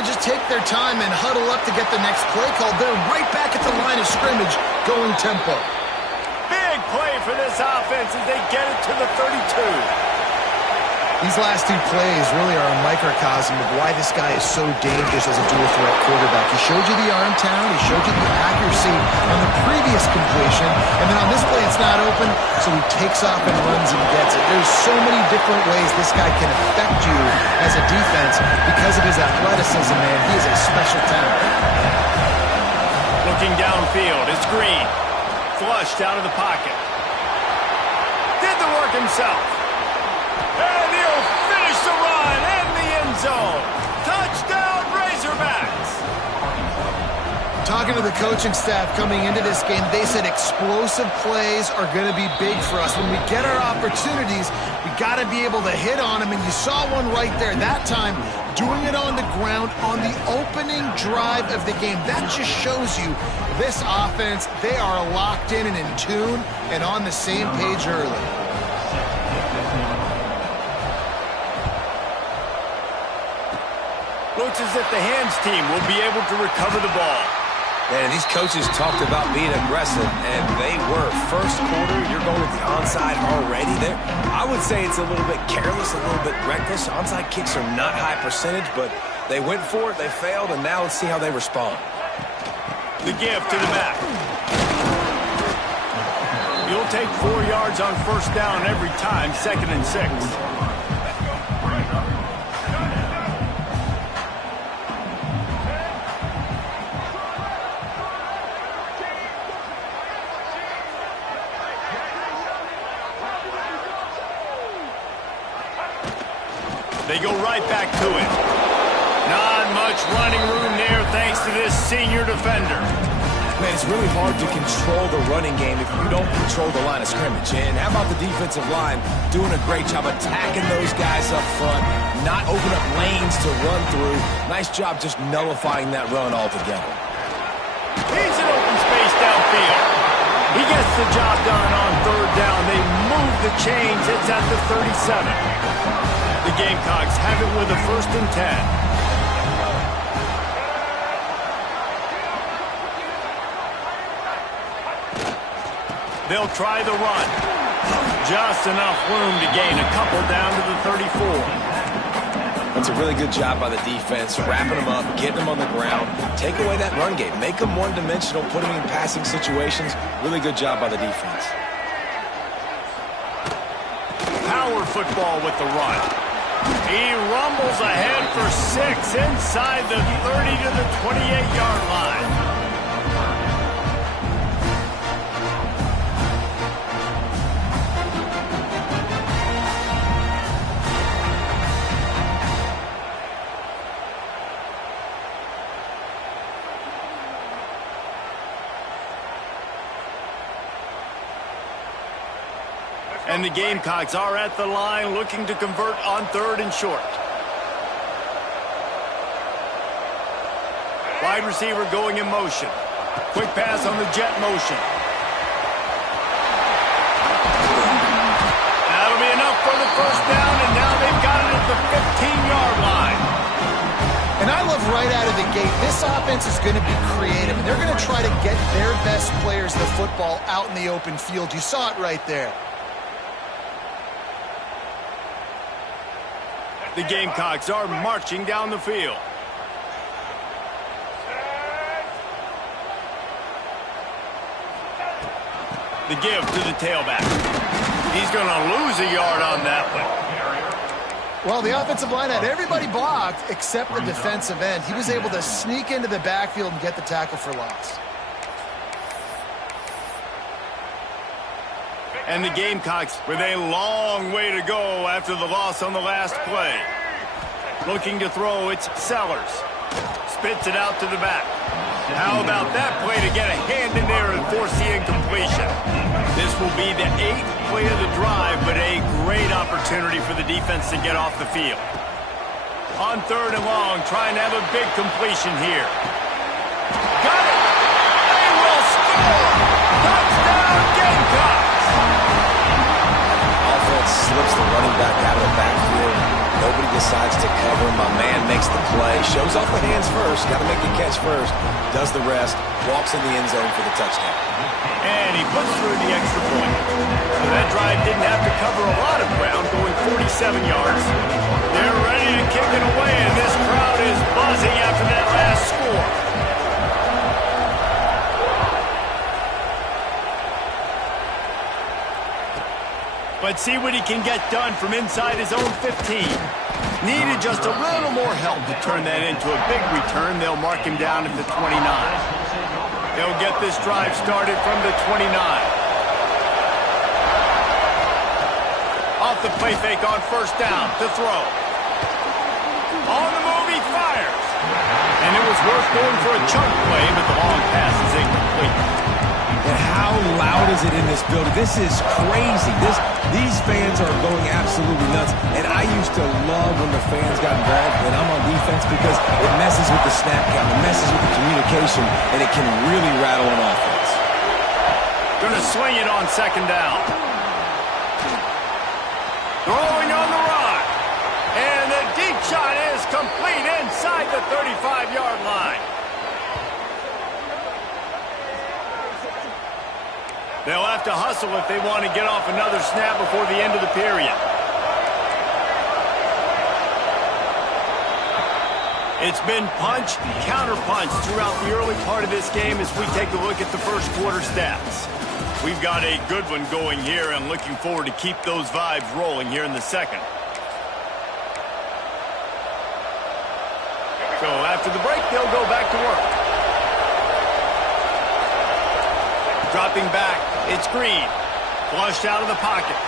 to just take their time and huddle up to get the next play called. They're right back at the line of scrimmage going tempo. Big play for this offense as they get it to the 32. These last two plays really are a microcosm of why this guy is so dangerous as a dual-threat quarterback. He showed you the arm talent, he showed you the accuracy on the previous completion, and then on this play it's not open, so he takes off and runs and gets it. There's so many different ways this guy can affect you as a defense because of his athleticism, man. He is a special talent. Looking downfield, it's Green. Flushed out of the pocket. Did the work himself. And he'll finish the run in the end zone. Touchdown, Razorbacks. Talking to the coaching staff coming into this game, they said explosive plays are going to be big for us. When we get our opportunities, we got to be able to hit on them, and you saw one right there. That time, doing it on the ground on the opening drive of the game. That just shows you this offense, they are locked in and in tune and on the same page early. Looks as if the hands team will be able to recover the ball. Man, these coaches talked about being aggressive, and they were. First quarter, you're going with the onside already there. I would say it's a little bit careless, a little bit reckless. Onside kicks are not high percentage, but they went for it, they failed, and now let's see how they respond. The give to the back. You'll take 4 yards on first down every time, 2nd and 6. They go right back to it. Not much running room there thanks to this senior defender. Man, it's really hard to control the running game if you don't control the line of scrimmage. And how about the defensive line doing a great job attacking those guys up front, not open up lanes to run through. Nice job just nullifying that run altogether. He's in open space downfield. He gets the job done on 3rd down. They move the chains. It's at the 37. The Gamecocks have it with a 1st and 10. They'll try the run. Just enough room to gain a couple down to the 34. That's a really good job by the defense, wrapping them up, getting them on the ground, take away that run game, make them one-dimensional, put them in passing situations. Really good job by the defense. Power football with the run. He rumbles ahead for 6 inside the 30 to the 28-yard line. And the Gamecocks are at the line looking to convert on 3rd and short. Wide receiver going in motion. Quick pass on the jet motion. That'll be enough for the 1st down, and now they've got it at the 15-yard line. And I love right out of the gate, this offense is going to be creative, and they're going to try to get their best players the football out in the open field. You saw it right there. The Gamecocks are marching down the field. The give to the tailback. He's going to lose a yard on that one. Well, the offensive line had everybody blocked except the defensive end. He was able to sneak into the backfield and get the tackle for loss. And the Gamecocks with a long way to go after the loss on the last play. Looking to throw, it's Sellers. Spits it out to the back. How about that play to get a hand in there and force the incompletion? This will be the 8th play of the drive, but a great opportunity for the defense to get off the field. On 3rd and long, trying to have a big completion here. Got it! They will score! Touchdown, Gamecocks! Offense slips the running back out of the backfield. Nobody decides to cover. My man makes the play. Shows off the hands first. Got to make the catch first. Does the rest. Walks in the end zone for the touchdown. And he puts through the extra point. So that drive didn't have to cover a lot of ground, going 47 yards. They're ready to kick it away, and this crowd is buzzing after that last score. But see what he can get done from inside his own 15. Needed just a little more help to turn that into a big return. They'll mark him down at the 29. They'll get this drive started from the 29. Off the play fake on first down to throw. On the move, he fires. And it was worth going for a chunk play, but the long pass is incomplete. And how loud is it in this building? This is crazy. These fans are going absolutely nuts. And I used to love when the fans got involved when I'm on defense because it messes with the snap count, it messes with the communication, and it can really rattle an offense. Going to swing it on second down. Throwing on the run. And the deep shot is complete inside the 35-yard line. They'll have to hustle if they want to get off another snap before the end of the period. It's been punch, counter-punch throughout the early part of this game as we take a look at the first quarter stats. We've got a good one going here and looking forward to keep those vibes rolling here in the second. So after the break, they'll go back to work. Dropping back, it's Green. Flushed out of the pocket.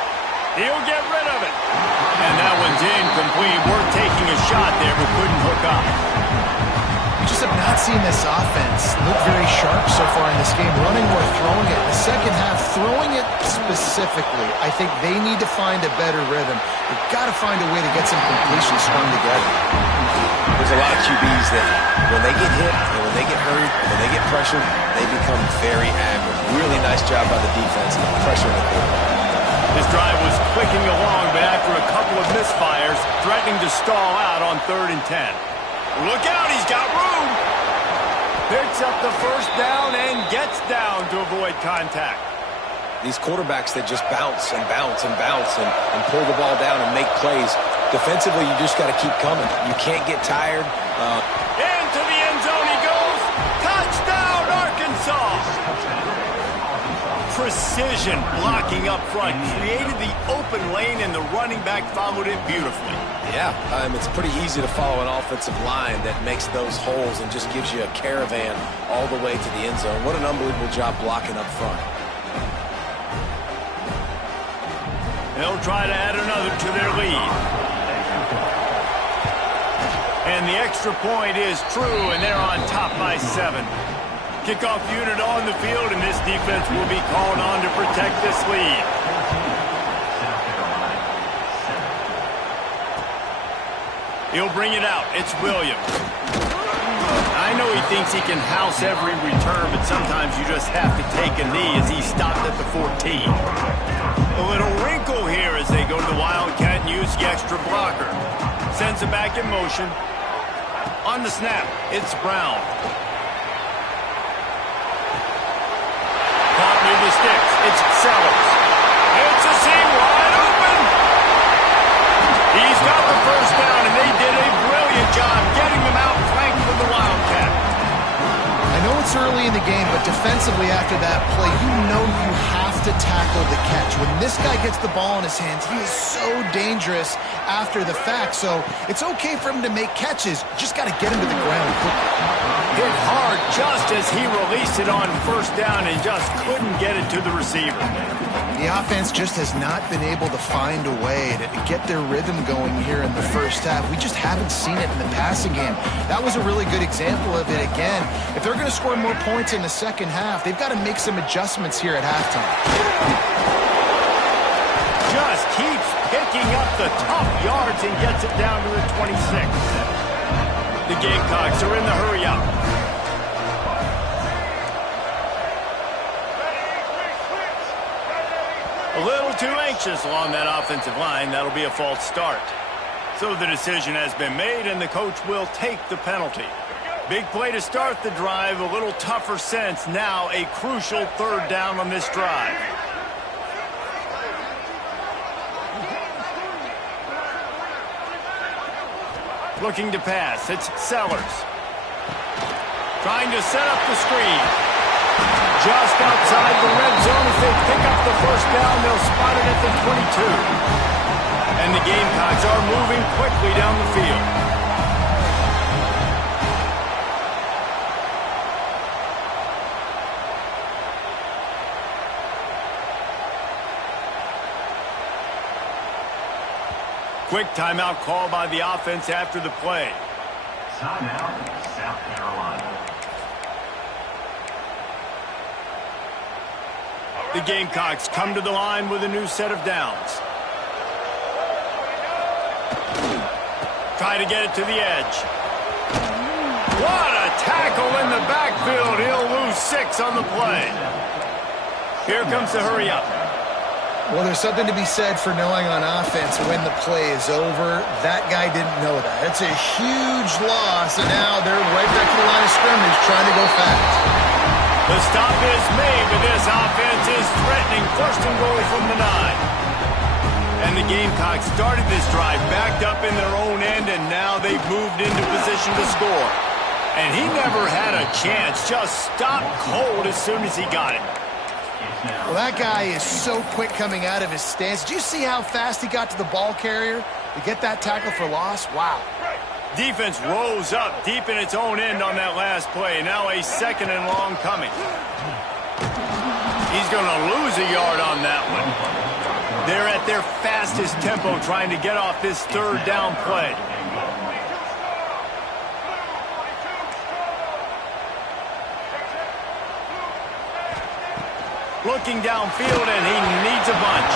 He'll get rid of it. And that one's incomplete. We're taking a shot there, but couldn't hook up. We just have not seen this offense look very sharp so far in this game, running or throwing it. The second half, throwing it specifically, I think they need to find a better rhythm. They've got to find a way to get some completions strung together. There's a lot of QBs that when they get hit and when they get hurt, when they get pressured, they become very active. Really nice job by the defense pressuring the quarterback. This drive was clicking along, but after a couple of misfires, threatening to stall out on 3rd and 10. Look out, he's got room. Picks up the first down and gets down to avoid contact. These quarterbacks that just bounce and bounce and bounce and pull the ball down and make plays, defensively you just got to keep coming. You can't get tired. Into the end zone he goes. Touchdown, Arkansas. Precision blocking up front. Created the open lane, and the running back followed it beautifully. Yeah, it's pretty easy to follow an offensive line that makes those holes and just gives you a caravan all the way to the end zone. What an unbelievable job blocking up front. They'll try to add another to their lead. And the extra point is true, and they're on top by 7. Kickoff unit on the field, and this defense will be called on to protect this lead. He'll bring it out. It's Williams. I know he thinks he can house every return, but sometimes you just have to take a knee as he stopped at the 14. A little wrinkle here as they go to the Wildcat and use the extra blocker. Sends it back in motion. On the snap, it's Brown. Caught near the sticks. It's Sellers. It's a seam wide open. He's got the first down, and they did a brilliant job getting them out flanked from the Wildcat. I know it's early in the game, but defensively after that play, you know you have to tackle the catch. When this guy gets the ball in his hands, he is so dangerous after the fact. So it's okay for him to make catches. Just got to get him to the ground quickly. Hit hard just as he released it on first down and just couldn't get it to the receiver. The offense just has not been able to find a way to get their rhythm going here in the first half. We just haven't seen it in the passing game. That was a really good example of it again. If they're going to score more points in the second half, they've got to make some adjustments here at halftime. Just keeps picking up the tough yards and gets it down to the 26. The Gamecocks are in the hurry up. A little too anxious along that offensive line. That'll be a false start. So the decision has been made, and the coach will take the penalty. Big play to start the drive, a little tougher sense. Now a crucial third down on this drive. Looking to pass, it's Sellers. Trying to set up the screen. Just outside the red zone. If they pick up the first down, they'll spot it at the 22. And the Gamecocks are moving quickly down the field. Quick timeout call by the offense after the play. Timeout, South Carolina. The Gamecocks come to the line with a new set of downs. Try to get it to the edge. What a tackle in the backfield. He'll lose 6 on the play. Here comes the hurry up. Well, there's something to be said for knowing on offense when the play is over. That guy didn't know that. It's a huge loss, and now they're right back to the line of scrimmage trying to go fast. The stop is made, but this offense is threatening. First and goal from the 9. And the Gamecocks started this drive backed up in their own end, and now they've moved into position to score. And he never had a chance. Just stopped cold as soon as he got it. Well, that guy is so quick coming out of his stance. Did you see how fast he got to the ball carrier to get that tackle for loss? Wow. Defense rose up deep in its own end on that last play. Now a second and long coming. He's going to lose a yard on that one. They're at their fastest tempo trying to get off this third down play. Looking downfield, and he needs a bunch.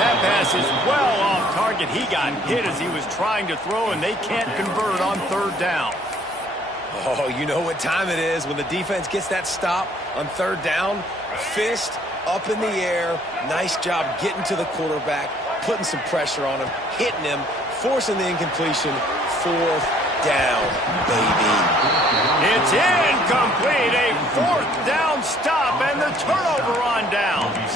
That pass is well off target. He got hit as he was trying to throw, and they can't convert on third down. Oh, you know what time it is when the defense gets that stop on third down. Fist up in the air. Nice job getting to the quarterback, putting some pressure on him, hitting him, forcing the incompletion. Fourth down, baby. It's incomplete. A fourth down stop and the turnover on downs.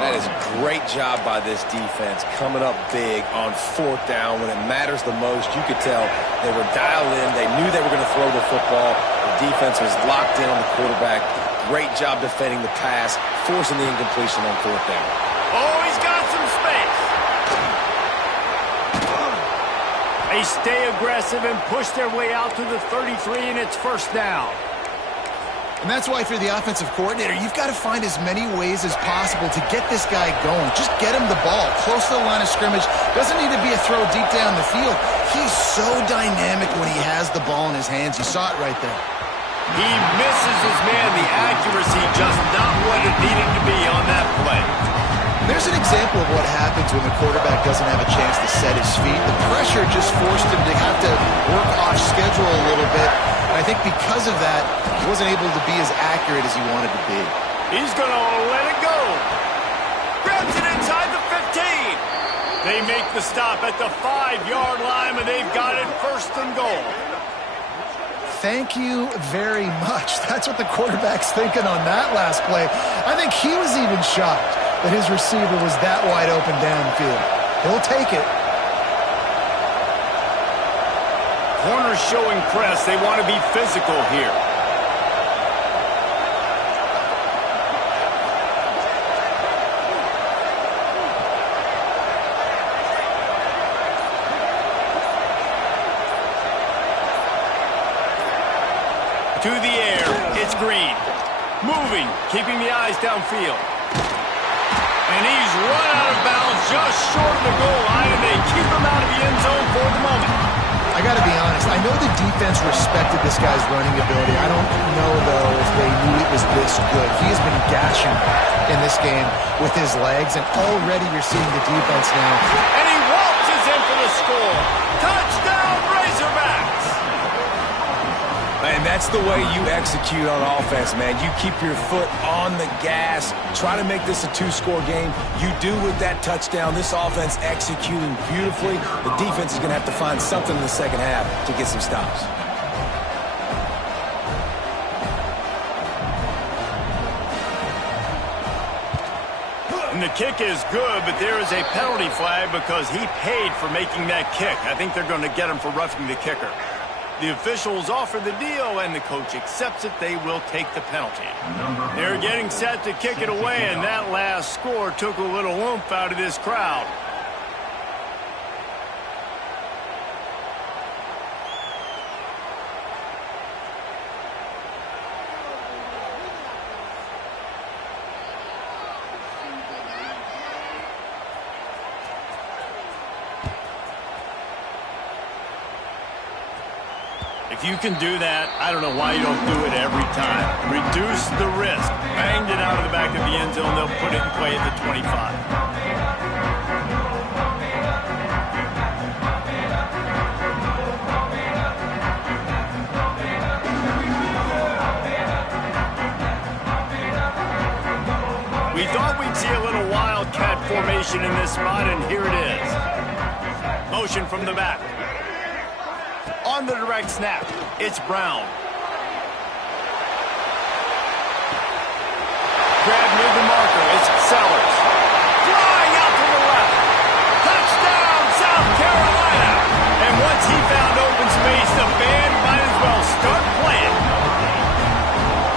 That is a great job by this defense, coming up big on fourth down when it matters the most. You could tell they were dialed in. They knew they were going to throw the football. The defense was locked in on the quarterback. Great job defending the pass, forcing the incompletion on fourth down. Oh, he's got some space. They stay aggressive and push their way out to the 33, and it's first down. And that's why if you're the offensive coordinator, you've got to find as many ways as possible to get this guy going. Just get him the ball close to the line of scrimmage. Doesn't need to be a throw deep down the field. He's so dynamic when he has the ball in his hands. You saw it right there. He misses his man. The accuracy just not what it needed to be on that play. There's an example of what happens when the quarterback doesn't have a chance to set his feet. The pressure just forced him to have to work off schedule a little bit. And I think because of that, he wasn't able to be as accurate as he wanted to be. He's going to let it go. Grabs it inside the 15. They make the stop at the 5-yard line, and they've got it first and goal. Thank you very much. That's what the quarterback's thinking on that last play. I think he was even shocked that his receiver was that wide open downfield. He'll take it. Corners showing press. They want to be physical here. To the air, it's Green. Moving, keeping the eyes downfield. And he's run out of bounds just short of the goal line, and they keep him out of the end zone for the moment. I got to be honest, I know the defense respected this guy's running ability. I don't know, though, if they knew it was this good. He has been gashing in this game with his legs, and already you're seeing the defense now. And he waltzes in for the score. Touchdown, Razorbacks! And that's the way you execute on offense, man. You keep your foot on the gas. Try to make this a two-score game. You do with that touchdown. This offense executing beautifully. The defense is going to have to find something in the second half to get some stops. And the kick is good, but there is a penalty flag because he paid for making that kick. I think they're going to get him for roughing the kicker. The officials offer the deal, and the coach accepts it. They will take the penalty. They're getting set to kick it away, and that last score took a little oomph out of this crowd. If you can do that, I don't know why you don't do it every time. Reduce the risk. Banged it out of the back of the end zone. They'll put it in play at the 25. We thought we'd see a little wildcat formation in this spot, and here it is. Motion from the back. On the direct snap, it's Brown. Grab near the marker, it's Sellers. Flying out to the left. Touchdown, South Carolina. And once he found open space, the band might as well start playing.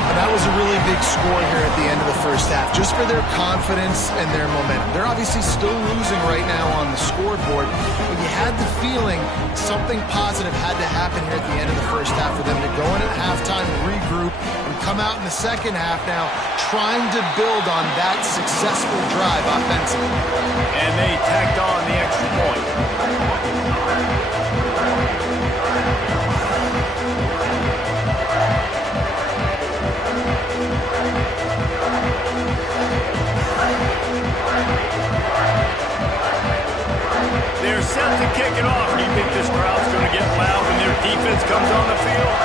And that was a really big score here at the end of the first half, just for their confidence and their momentum. They're obviously still losing right now on the scoreboard, but you had the feeling something positive had to happen here at the end of the first half for them to go in at halftime, regroup, and come out in the second half now trying to build on that successful drive offensively. And they tacked on the extra point. They're set to kick it off. Do you think this crowd's going to get loud when their defense comes on the field?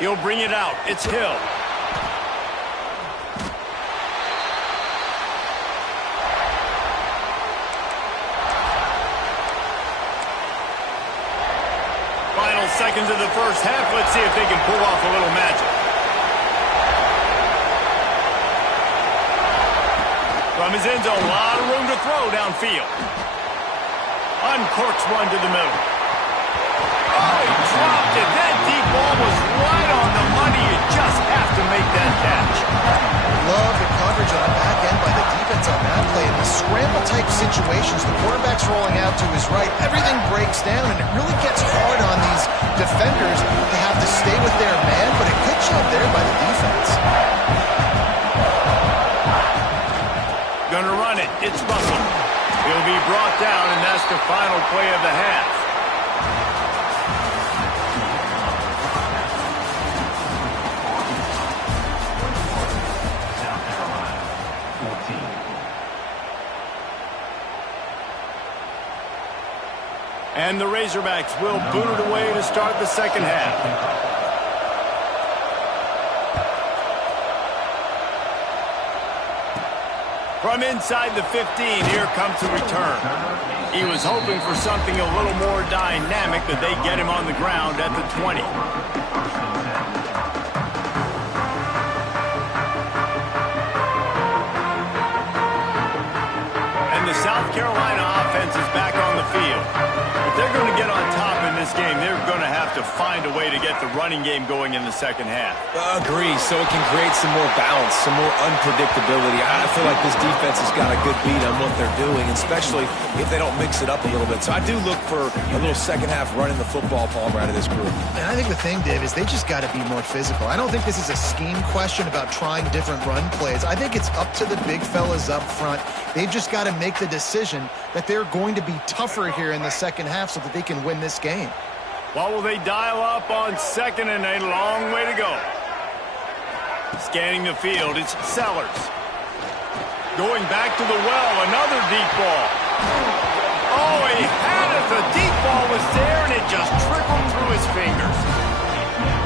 He'll bring it out. It's Hill. Final seconds of the first half. Let's see if they can pull off a little magic. From his end zone, a lot of room to throw downfield. Uncorks one to the middle. Oh, he dropped it. That deep ball was right on the money. You just have to make that catch. Love the coverage on the back end by the defense on that play. In the scramble-type situations, the quarterback's rolling out to his right. Everything breaks down, and it really gets hard on these defenders to have to stay with their man, but a good job there by the defense. Gonna run it. It's Russell. He'll be brought down, and that's the final play of the half. And the Razorbacks will boot it away to start the second half. From inside the 15, here comes the return. He was hoping for something a little more dynamic, but they get him on the ground at the 20. And the South Carolina offense is back on the field. If they're going to get on top in this game, they're going to have to find a way to get the running game going in the second half. Agree, so it can create some more balance, some more unpredictability. I feel like this defense has got a good beat on what they're doing, especially if they don't mix it up a little bit. So I do look for a little second half running the football Palmer out of this group. And I think the thing, Dave, is they just got to be more physical. I don't think this is a scheme question about trying different run plays. I think it's up to the big fellas up front. They've just got to make the decision that they're going to be tougher here in the second half so that they can win this game. What will they dial up on second and a long way to go? Scanning the field, it's Sellers. Going back to the well, another deep ball. Oh, he had it. The deep ball was there, and it just trickled through his fingers.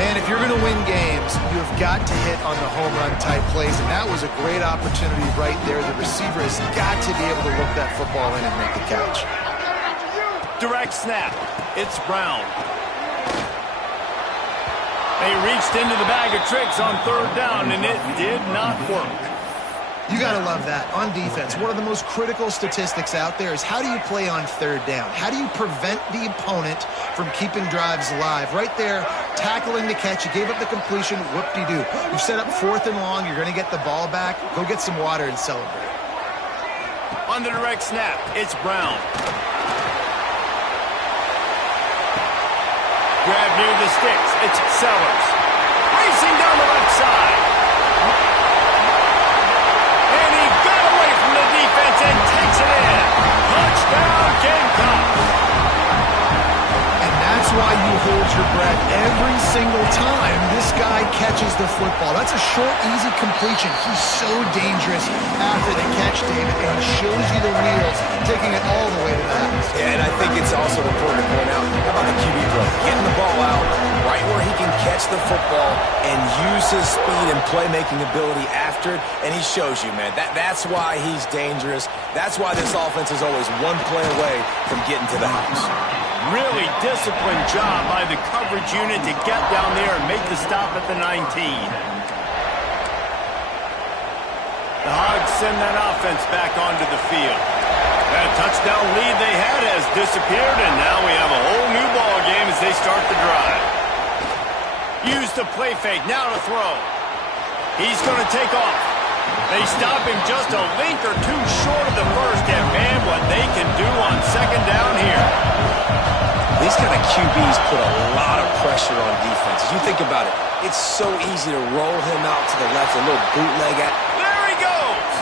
Man, if you're going to win games, you have got to hit on the home run type plays, and that was a great opportunity right there. The receiver has got to be able to look that football in and make the catch. Direct snap. It's Brown. They reached into the bag of tricks on third down, and it did not work. You got to love that. On defense, one of the most critical statistics out there is how do you play on third down? How do you prevent the opponent from keeping drives alive? Right there, tackling the catch. You gave up the completion. Whoop-de-doo. You set up fourth and long. You're going to get the ball back. Go get some water and celebrate. On the direct snap, it's Brown. Grab near the sticks. It's Sellers. Racing down the left side. And he got away from the defense and takes it in. Touchdown, Ncaa. And that's why you hold your breath every single time this guy catches the football. That's a short, easy completion. He's so dangerous after the catch, David, and he shows you the wheels, taking it all the way to the house. Yeah, and I think it's also important to point out, how about the QB throw? Getting the ball out right where he can catch the football and use his speed and playmaking ability after it, and he shows you, man. That's why he's dangerous. That's why this offense is always one play away from getting to the house. Really disciplined job by the coverage unit to get down there and make the stop at the 19. The Hogs send that offense back onto the field. That touchdown lead they had has disappeared, and now we have a whole new ball game as they start the drive. Use the play fake, now to throw. He's going to take off. They stop him just a link or two short of the first, and man, what they can do on second down here. These kind of QBs put a lot of pressure on defenses. You think about it, it's so easy to roll him out to the left, a little bootleg at. There he goes!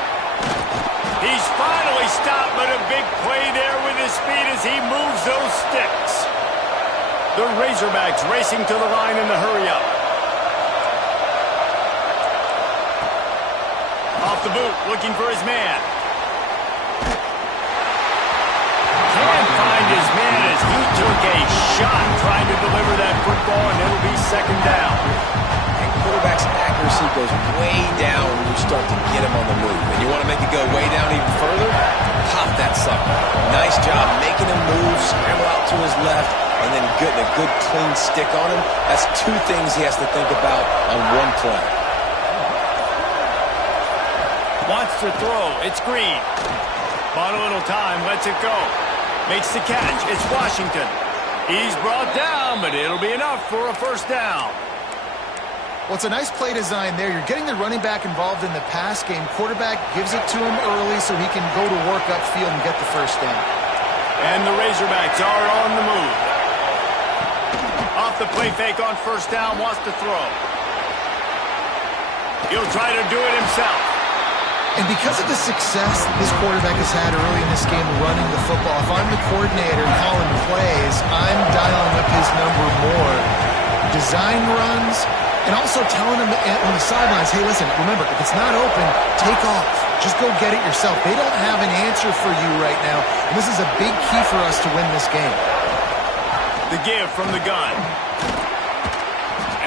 He's finally stopped, but a big play there with his speed as he moves those sticks. The Razorbacks racing to the line in the hurry-up. Off the boot, looking for his man. Can't find his man as he took a shot trying to deliver that football, and it'll be second down. And quarterback's accuracy goes way down when you start to get him on the move. And you want to make it go way down even further? Pop that sucker. Nice job making him move, scramble out to his left, and then getting a good clean stick on him. That's two things he has to think about on one play. Wants to throw. It's Green. Bought a little time. Lets it go. Makes the catch. It's Washington. He's brought down, but it'll be enough for a first down. Well, it's a nice play design there. You're getting the running back involved in the pass game. Quarterback gives it to him early so he can go to work upfield and get the first down. And the Razorbacks are on the move. Off the play fake on first down. Wants to throw. He'll try to do it himself. And because of the success this quarterback has had early in this game running the football, if I'm the coordinator calling plays, I'm dialing up his number more. Design runs, and also telling him on the sidelines, hey, listen, remember, if it's not open, take off. Just go get it yourself. They don't have an answer for you right now, and this is a big key for us to win this game. The give from the gun.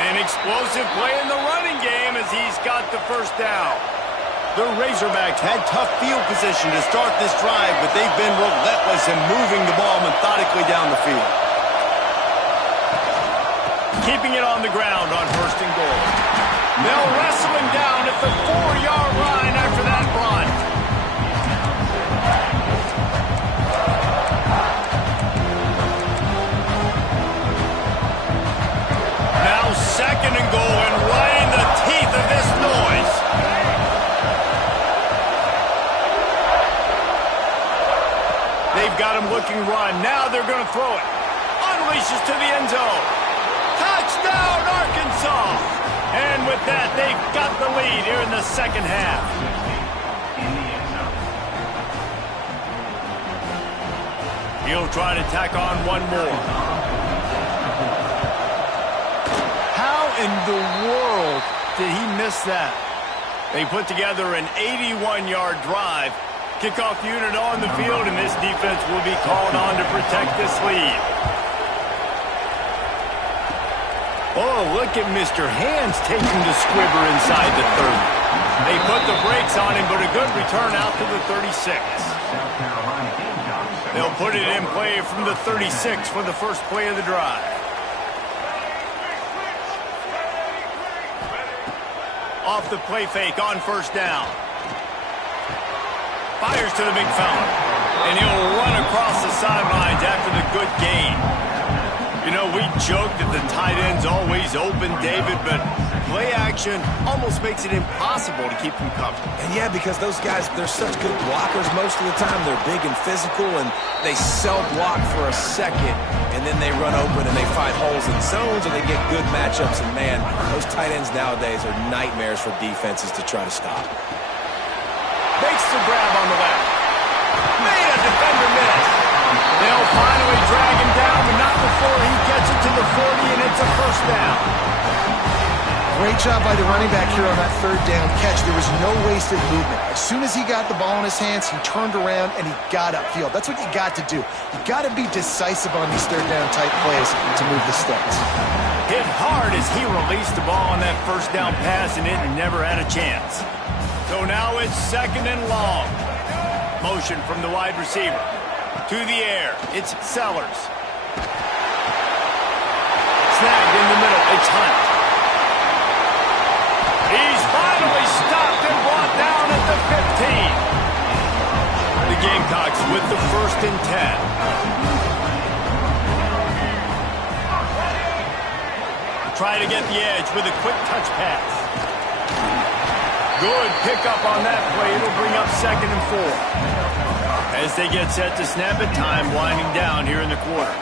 An explosive play in the running game as he's got the first down. The Razorbacks had tough field position to start this drive, but they've been relentless in moving the ball methodically down the field. Keeping it on the ground on first and goal. They'll wrestle him down at the 4-yard line after that run. Now second and goal, and right in the teeth of this noise. They've got him looking run. Now they're going to throw it. Unleashes to the end zone. Touchdown, Arkansas! And with that, they've got the lead here in the second half. He'll try to tack on one more. in the world did he miss that? They put together an 81-yard drive. Kickoff unit on the field, and this defense will be called on to protect this lead. Oh, look at Mr. Hands taking the squibber inside the 30. They put the brakes on him, but a good return out to the 36. They'll put it in play from the 36 for the first play of the drive. Off the play fake on first down. Fires to the big fella. And he'll run across the sidelines after the good gain. You know, we joke that the tight end's always open, David, but play action almost makes it impossible to keep them covered. And yeah, because those guys, they're such good blockers most of the time. They're big and physical, and they self-block for a second, and then they run open and they find holes in zones, and they get good matchups. And, man, those tight ends nowadays are nightmares for defenses to try to stop. Makes the grab on the left. Made a defender miss. They'll finally drag him down, but not before he gets it to the 40, and it's a first down. Great job by the running back here on that third down catch. There was no wasted movement. As soon as he got the ball in his hands, he turned around and he got upfield. That's what you got to do. You got to be decisive on these third down type plays to move the sticks. Hit hard as he released the ball on that first down pass, and it never had a chance. So now it's second and long. Motion from the wide receiver. To the air. It's Sellers. Snagged in the middle. It's Hunt. He's finally stopped and brought down at the 15. The Gamecocks with the 1st and 10. Try to get the edge with a quick touch pass. Good pickup on that play. It'll bring up second and 4. As they get set to snap it, time winding down here in the quarter.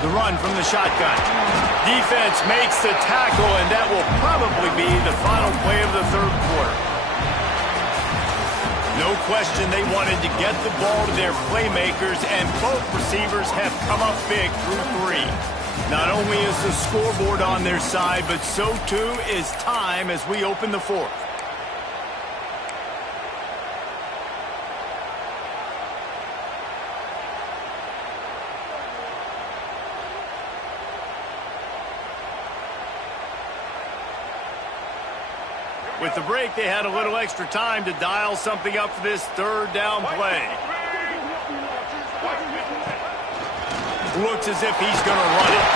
The run from the shotgun. Defense makes the tackle, and that will probably be the final play of the third quarter. No question they wanted to get the ball to their playmakers, and both receivers have come up big through 3. Not only is the scoreboard on their side, but so too is time as we open the 4th. With the break, they had a little extra time to dial something up for this third down play. Looks as if he's going to run it.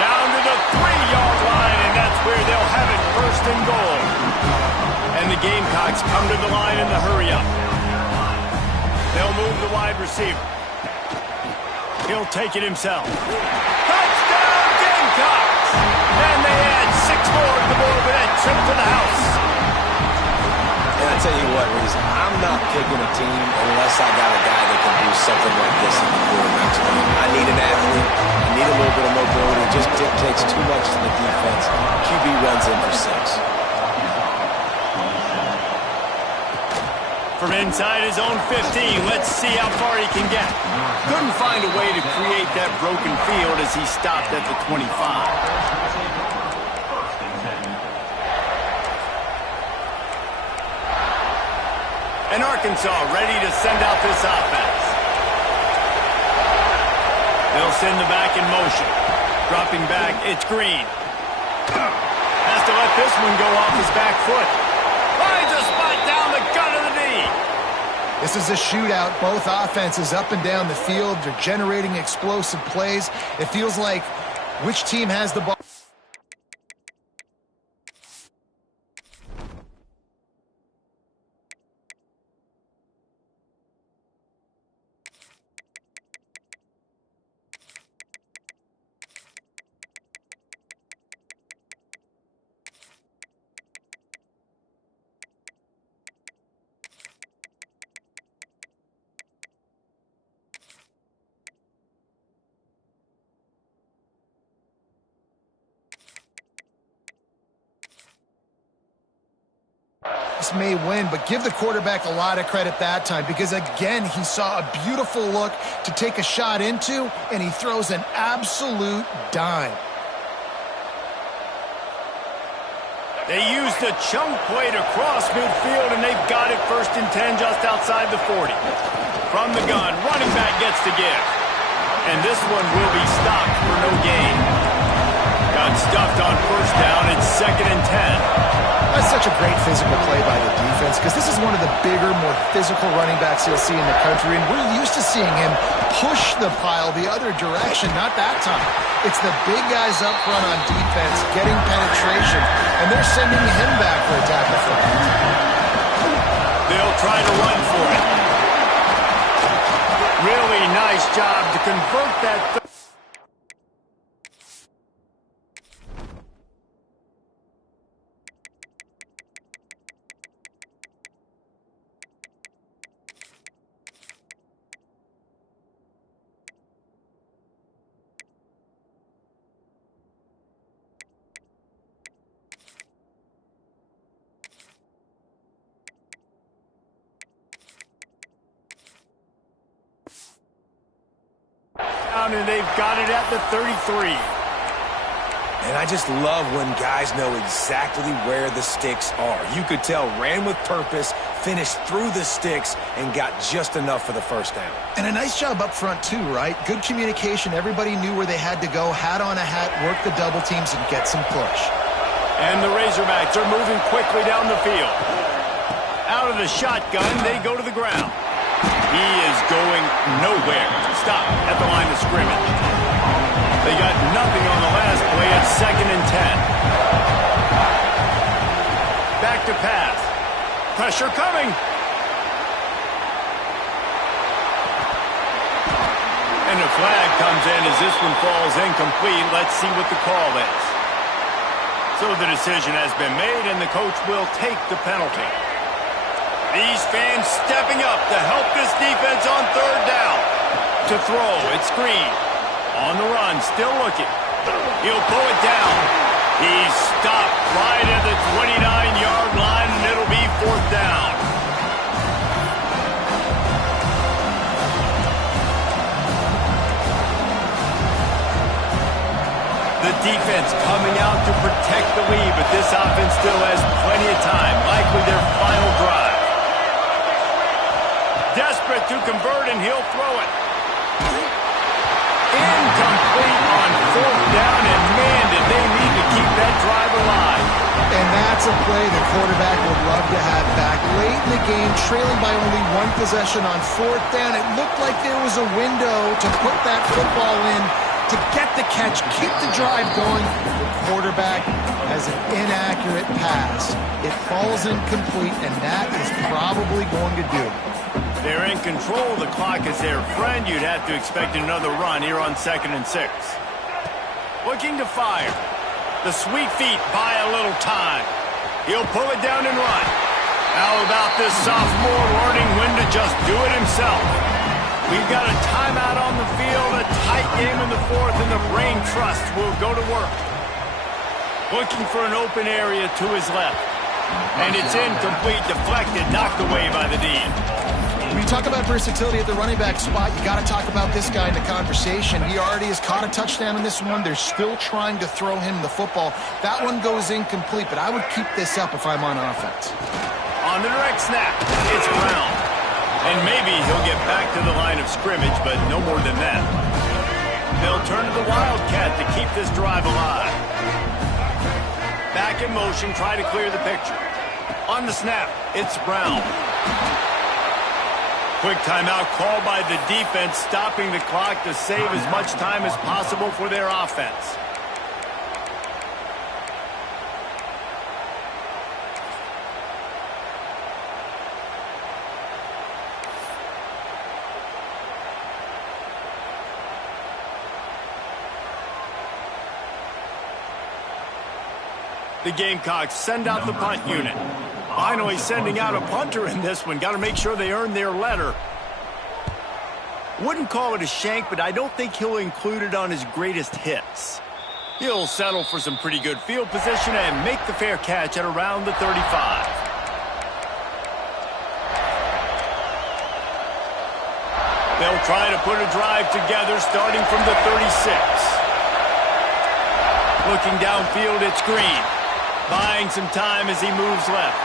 Down to the 3-yard line, and that's where they'll have it, first and goal. And the Gamecocks come to the line in the hurry-up. They'll move the wide receiver. He'll take it himself. Touchdown, Gamecocks! And they add 6 more to the board with that trip to the house. And I tell you what, Reese, I'm not picking a team unless I got a guy that can do something like this in the quarterback's game. I need an athlete. I need a little bit of mobility. It just dictates too much to the defense. QB runs in for 6. From inside his own 15, let's see how far he can get. Couldn't find a way to create that broken field as he stopped at the 25. And Arkansas ready to send out this offense. They'll send the back in motion. Dropping back, it's Green. Has to let this one go off his back foot. Finds a spot down the gut of the knee. This is a shootout. Both offenses up and down the field. They're generating explosive plays. It feels like which team has the ball. may win, but give the quarterback a lot of credit that time because, again, he saw a beautiful look to take a shot into, and he throws an absolute dime. They used a chunk play to cross midfield, and they've got it 1st and 10 just outside the 40. From the gun, running back gets the give. And this one will be stopped for no gain. Got stuffed on 1st down. It's 2nd and 10. That's such a great physical play by the defense because this is one of the bigger, more physical running backs you'll see in the country, and we're used to seeing him push the pile the other direction. Not that time. It's the big guys up front on defense getting penetration, and they're sending him back for a tackle for him. They'll try to run for it. Really nice job to convert that. And they've got it at the 33. And I just love when guys know exactly where the sticks are. You could tell ran with purpose, finished through the sticks, and got just enough for the 1st down. And a nice job up front too, right? Good communication. Everybody knew where they had to go, hat on a hat, work the double teams, and get some push. And the Razorbacks are moving quickly down the field. Out of the shotgun, they go to the ground. He is going nowhere. Stop at the line of scrimmage. They got nothing on the last play at 2nd and 10. Back to pass. Pressure coming. And a flag comes in as this one falls incomplete. Let's see what the call is. So the decision has been made, and the coach will take the penalty. These fans stepping up to help this defense on 3rd down. To throw, it's Green. On the run, still looking. He'll pull it down. He's stopped right at the 29-yard line, and it'll be 4th down. The defense coming out to protect the lead, but this offense still has plenty of time, likely their final drive. Desperate to convert, and he'll throw it. Incomplete on 4th down, and man, did they need to keep that drive alive. And that's a play the quarterback would love to have back. Late in the game, trailing by only 1 possession on 4th down, it looked like there was a window to put that football in, to get the catch, keep the drive going. The quarterback has an inaccurate pass. It falls incomplete, and that is probably going to do it. They're in control. The clock is their friend. You'd have to expect another run here on 2nd and 6. Looking to fire. The sweet feet buy a little time. He'll pull it down and run. How about this sophomore learning when to just do it himself? We've got a timeout on the field, a tight game in the 4th, and the Brain Trust will go to work. Looking for an open area to his left. And it's incomplete, deflected, knocked away by the D. When you talk about versatility at the running back spot, you got to talk about this guy in the conversation. He already has caught a touchdown in this one. They're still trying to throw him the football. That one goes incomplete, but I would keep this up if I'm on offense. On the direct snap, it's Brown. And maybe he'll get back to the line of scrimmage, but no more than that. They'll turn to the Wildcat to keep this drive alive. Back in motion, try to clear the picture. On the snap, it's Brown. Quick timeout called by the defense, stopping the clock to save as much time as possible for their offense. The Gamecocks send out the punt unit. Finally sending out a punter in this one. Got to make sure they earn their letter. Wouldn't call it a shank, but I don't think he'll include it on his greatest hits. He'll settle for some pretty good field position and make the fair catch at around the 35. They'll try to put a drive together starting from the 36. Looking downfield, it's Green. Buying some time as he moves left.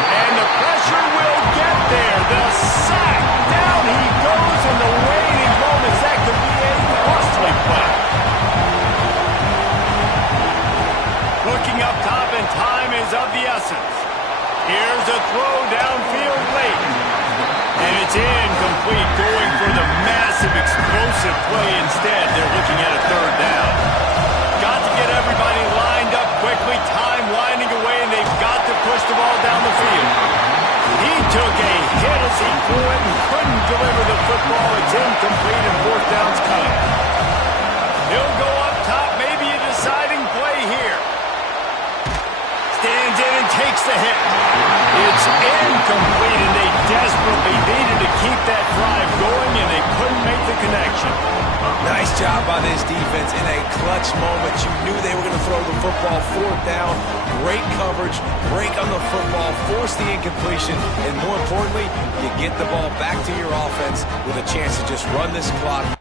And the pressure will get there. The sack. Down he goes in the waning moments. That could be a costly play. Looking up top, and time is of the essence. Here's a throw downfield late. And it's incomplete, going for the massive explosive play instead. They're looking at a third down. Got to get everybody lined up quickly. Time winding away, and they've got to push the ball down the field. He took a hit as he threw it and couldn't deliver the football. It's incomplete, and fourth down's coming. He'll go up top, maybe a deciding play here. Stands in and takes the hit. It's incomplete, and they desperately needed to keep that drive going, and they couldn't make the connection. Nice job by this defense in a clutch moment. You knew they were going to throw the football. Fourth down, great coverage, break on the football, force the incompletion, and more importantly, you get the ball back to your offense with a chance to just run this clock.